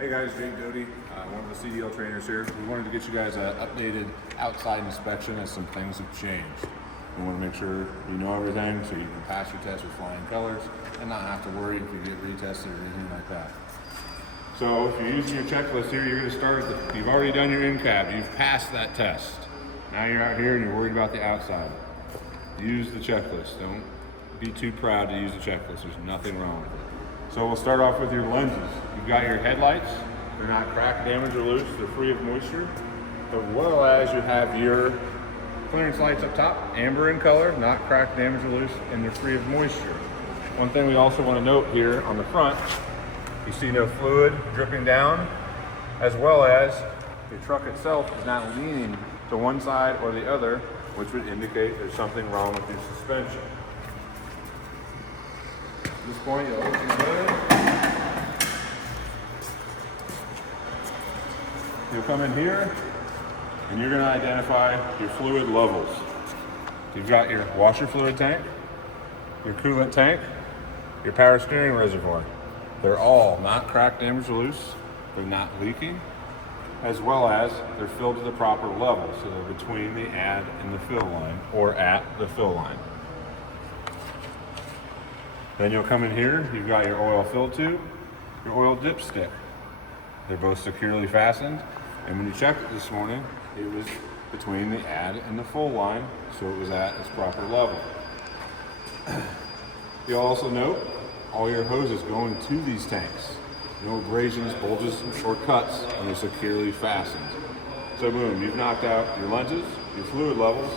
Hey guys, Jake Doty, one of the CDL trainers here. We wanted to get you guys an updated outside inspection as some things have changed. We want to make sure you know everything so you can pass your test with flying colors and not have to worry if you get retested or anything like that. So if you're using your checklist here, you're going to start at you've already done your in-cab, you've passed that test. Now you're out here and you're worried about the outside. Use the checklist. Don't be too proud to use the checklist. There's nothing wrong with it. So we'll start off with your lenses. You've got your headlights. They're not cracked, damaged, or loose. They're free of moisture. As well as you have your clearance lights up top, amber in color, not cracked, damaged, or loose, and they're free of moisture. One thing we also want to note here on the front, you see no fluid dripping down, as well as the truck itself is not leaning to one side or the other, which would indicate there's something wrong with your suspension. At this point, you'll open the hood. You'll come in here, and you're going to identify your fluid levels. You've got your washer fluid tank, your coolant tank, your power steering reservoir. They're all not cracked, damaged, or loose. They're not leaking, as well as they're filled to the proper level. So they're between the add and the fill line, or at the fill line. Then you'll come in here, you've got your oil fill tube, your oil dipstick. They're both securely fastened, and when you checked it this morning, it was between the add and the full line, so it was at its proper level. You'll also note all your hoses going to these tanks. No abrasions, bulges, or cuts, and they're securely fastened. So boom, you've knocked out your lenses, your fluid levels,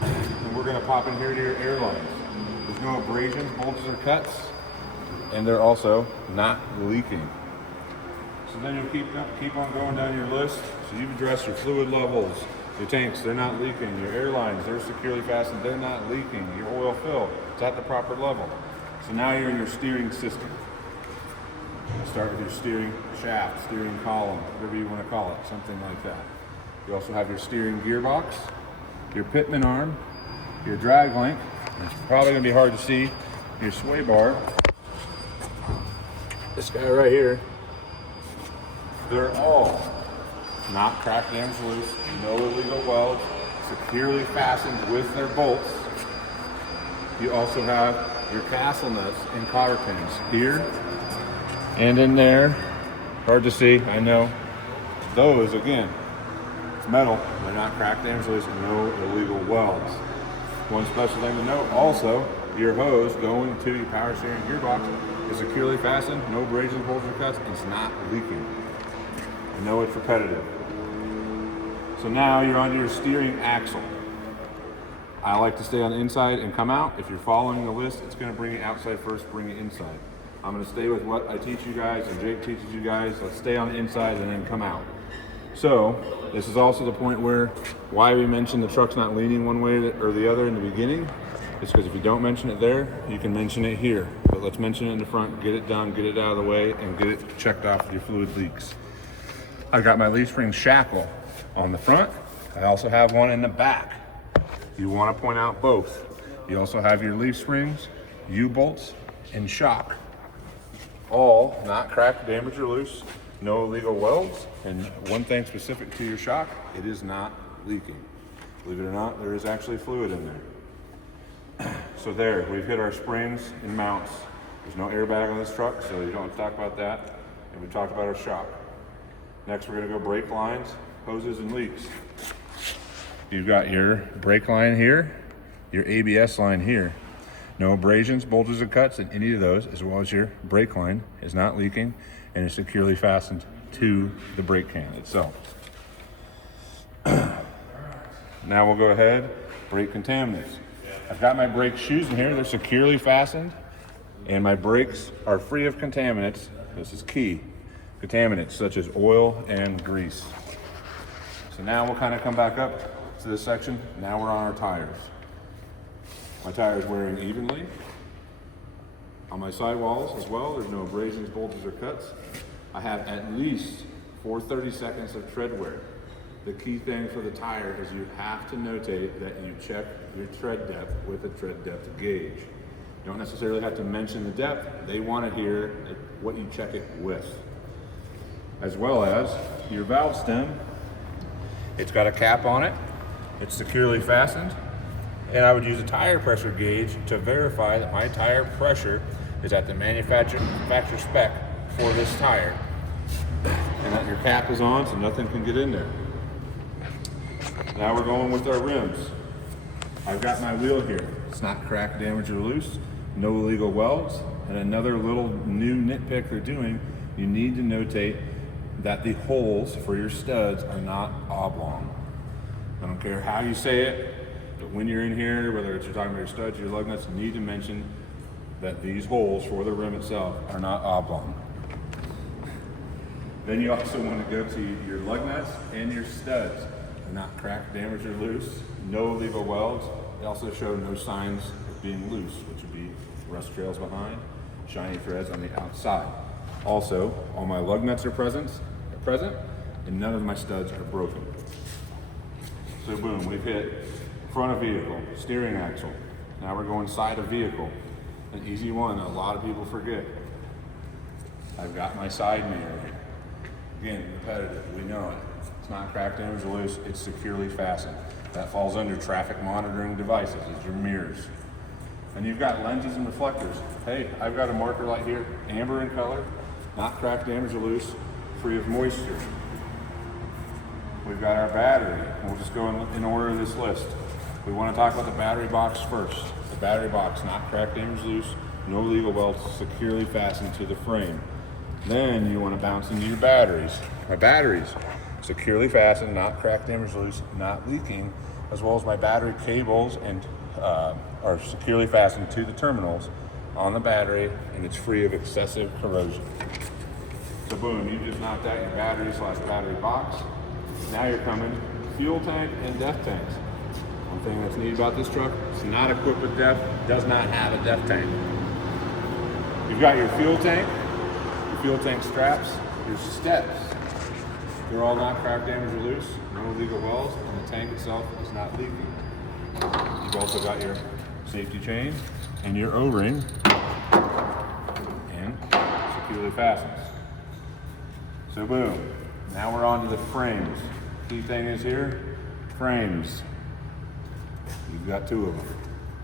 and we're gonna pop in here to your air lines. There's no abrasions, bulges, or cuts, and they're also not leaking. So then you'll keep on going down your list. So you've addressed your fluid levels, your tanks, they're not leaking. Your airlines, they're securely fastened, they're not leaking. Your oil fill, it's at the proper level. So now you're in your steering system. You start with your steering shaft, steering column, whatever you want to call it, something like that. You also have your steering gearbox, your pitman arm, your drag link. It's probably going to be hard to see your sway bar. This guy right here. They're all not cracked, damaged, loose, no illegal welds, securely fastened with their bolts. You also have your castle nuts and cotter pins here and in there. Hard to see, I know. Those, again, it's metal. They're not cracked, damaged, loose, no illegal welds. One special thing to note also, your hose going to your power steering gearbox is securely fastened, no abrasions, bulges, or cuts, and it's not leaking. I know it's repetitive. So now you're onto your steering axle. I like to stay on the inside and come out. If you're following the list, it's going to bring it outside first, bring it inside. I'm going to stay with what I teach you guys and Jake teaches you guys. Let's stay on the inside and then come out. So this is also the point where why we mentioned the truck's not leaning one way or the other in the beginning. It's because if you don't mention it there, you can mention it here. But let's mention it in the front, get it done, get it out of the way, and get it checked off with your fluid leaks. I've got my leaf spring shackle on the front. I also have one in the back. You want to point out both. You also have your leaf springs, U-bolts, and shock. All not cracked, damaged, or loose. No illegal welds. And one thing specific to your shock, it is not leaking. Believe it or not, there is actually fluid in there. So there, we've hit our springs and mounts. There's no airbag on this truck, so you don't have to talk about that. And we talked about our shock. Next, we're gonna go brake lines, hoses, and leaks. You've got your brake line here, your ABS line here. No abrasions, bulges, or cuts in any of those, as well as your brake line is not leaking and is securely fastened to the brake can itself. Now we'll go ahead, brake contaminants. I've got my brake shoes in here, they're securely fastened, and my brakes are free of contaminants. This is key. Contaminants such as oil and grease. So now we'll kind of come back up to this section. Now we're on our tires. My tires wearing evenly. On my sidewalls as well, there's no abrasions, bulges, or cuts. I have at least 430 seconds of tread wear. The key thing for the tire is you have to notate that you check your tread depth with a tread depth gauge. You don't necessarily have to mention the depth. They want to hear what you check it with. as well as your valve stem. It's got a cap on it. It's securely fastened. And I would use a tire pressure gauge to verify that my tire pressure is at the manufacturer spec for this tire. And that your cap is on so nothing can get in there. Now we're going with our rims. I've got my wheel here. It's not cracked, damaged, or loose. No illegal welds. And another little new nitpick they're doing, you need to notate that the holes for your studs are not oblong. I don't care how you say it, but when you're in here, whether it's you're talking about your studs, your lug nuts, you need to mention that these holes for the rim itself are not oblong. Then you also want to go to your lug nuts and your studs. They're not cracked, damaged, or loose. No illegal welds. They also show no signs of being loose, which would be rust trails behind, shiny threads on the outside. Also, all my lug nuts are present, and none of my studs are broken. So boom, we've hit front of vehicle, steering axle. Now we're going side of vehicle. An easy one that a lot of people forget. I've got my side mirror. Again, repetitive, we know it. It's not cracked, damaged, or loose, it's securely fastened. That falls under traffic monitoring devices, it's your mirrors. And you've got lenses and reflectors. Hey, I've got a marker light here, amber in color, not cracked, damaged, or loose, free of moisture. We've got our battery. We'll just go in order of this list. We want to talk about the battery box first. The battery box, not cracked, damaged, loose, no illegal welds, securely fastened to the frame. Then you want to bounce into your batteries. My batteries, securely fastened, not cracked, damaged, loose, not leaking, as well as my battery cables and are securely fastened to the terminals on the battery, and it's free of excessive corrosion. So boom, you just knocked out your battery/battery box. Now you're coming fuel tank and def tanks. One thing that's neat about this truck, it's not equipped with def, does not have a def tank. You've got your fuel tank straps, your steps. They're all not cracked, damaged, or loose, no illegal welds, and the tank itself is not leaking. You've also got your safety chain and your O-ring and securely fastened. So boom, now we're on to the frames. Key thing is here, frames. You've got two of them.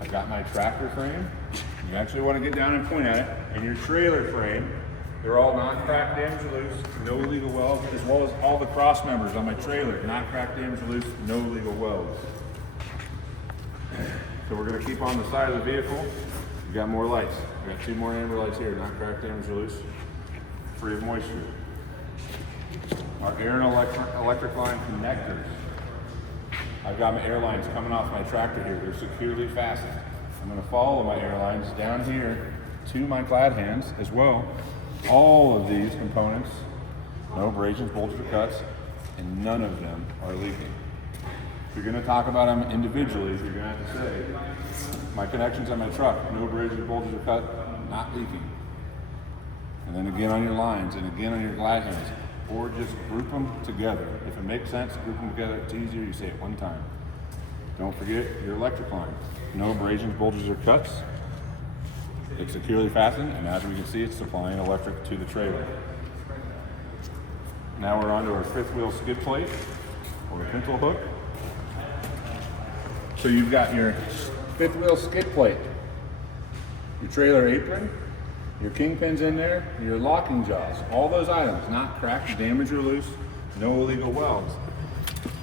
I've got my tractor frame. You actually want to get down and point at it. And your trailer frame, they're all not cracked, damaged, or loose, no illegal welds, as well as all the cross members on my trailer, not cracked, damaged, or loose, no illegal welds. So we're going to keep on the side of the vehicle. We've got more lights. We've got two more amber lights here, not cracked, damaged, or loose, free of moisture. Our air and electric line connectors. I've got my air lines coming off my tractor here. They're securely fastened. I'm going to follow my air lines down here to my clad hands as well. All of these components, no abrasions, bulges, or cuts, and none of them are leaking. If you're going to talk about them individually, you're going to have to say, my connections on my truck, no abrasions, bulges, or cut, not leaking. And then again on your lines, and again on your glad hands. Or just group them together. If it makes sense, group them together. It's easier, you say it one time. Don't forget your electric line. No abrasions, bulges, or cuts. It's securely fastened, and as we can see, it's supplying electric to the trailer. Now we're on to our fifth wheel skid plate, or a pintle hook. So you've got your fifth wheel skid plate, your trailer apron, your kingpins in there, your locking jaws, all those items, not cracked, damaged, or loose, no illegal welds.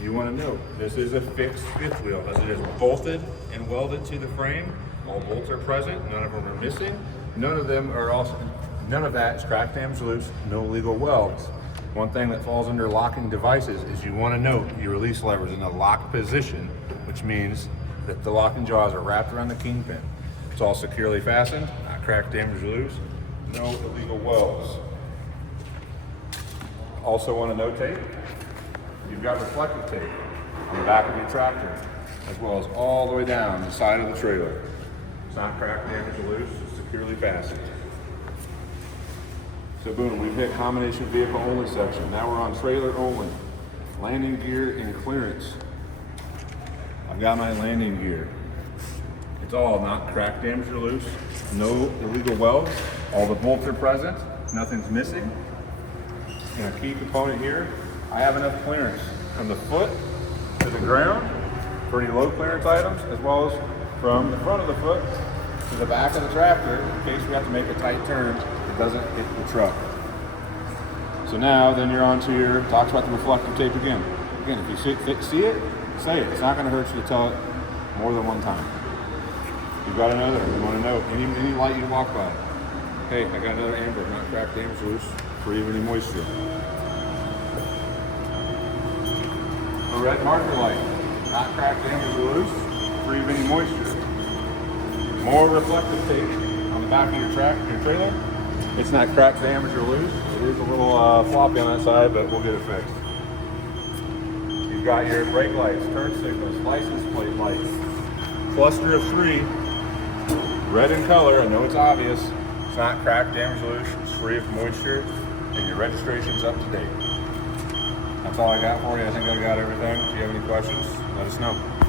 You want to note, this is a fixed fifth wheel, as it is bolted and welded to the frame. All bolts are present, none of them are missing. None of that is cracked, damaged, or loose, no illegal welds. One thing that falls under locking devices is you want to note your release lever is in a locked position, which means that the locking jaws are wrapped around the kingpin. It's all securely fastened, not cracked, damaged, or loose, no illegal welds. Also want to notate, you've got reflective tape on the back of your tractor, as well as all the way down the side of the trailer. It's not cracked, damaged, or loose, it's securely fastened. So boom, we've hit combination vehicle only section. Now we're on trailer only. Landing gear and clearance. I've got my landing gear. It's all not cracked, damaged, or loose. No illegal welds. All the bolts are present. Nothing's missing. And a key component here, I have enough clearance from the foot to the ground for any low clearance items, as well as from the front of the foot to the back of the tractor in case we have to make a tight turn, it doesn't hit the truck. So now, then you're on to your, talks about the reflective tape again. Again, if you see it, say it. It's not gonna hurt you to tell it more than one time. You've got another, you wanna know, any light you walk by. Hey, I got another amber, not cracked, damaged, loose, free of any moisture. A red marker light, not cracked, damaged, or loose, free of any moisture. More reflective tape on the back of your trailer. It's not cracked, damaged, or loose. It is a little floppy on that side, but we'll get it fixed. You've got your brake lights, turn signals, license plate lights. Cluster of 3, red in color. I know it's obvious. It's not cracked, damaged, or loose. It's free of moisture, and your registration's up to date. That's all I got for you. I think I got everything. If you have any questions, let us know.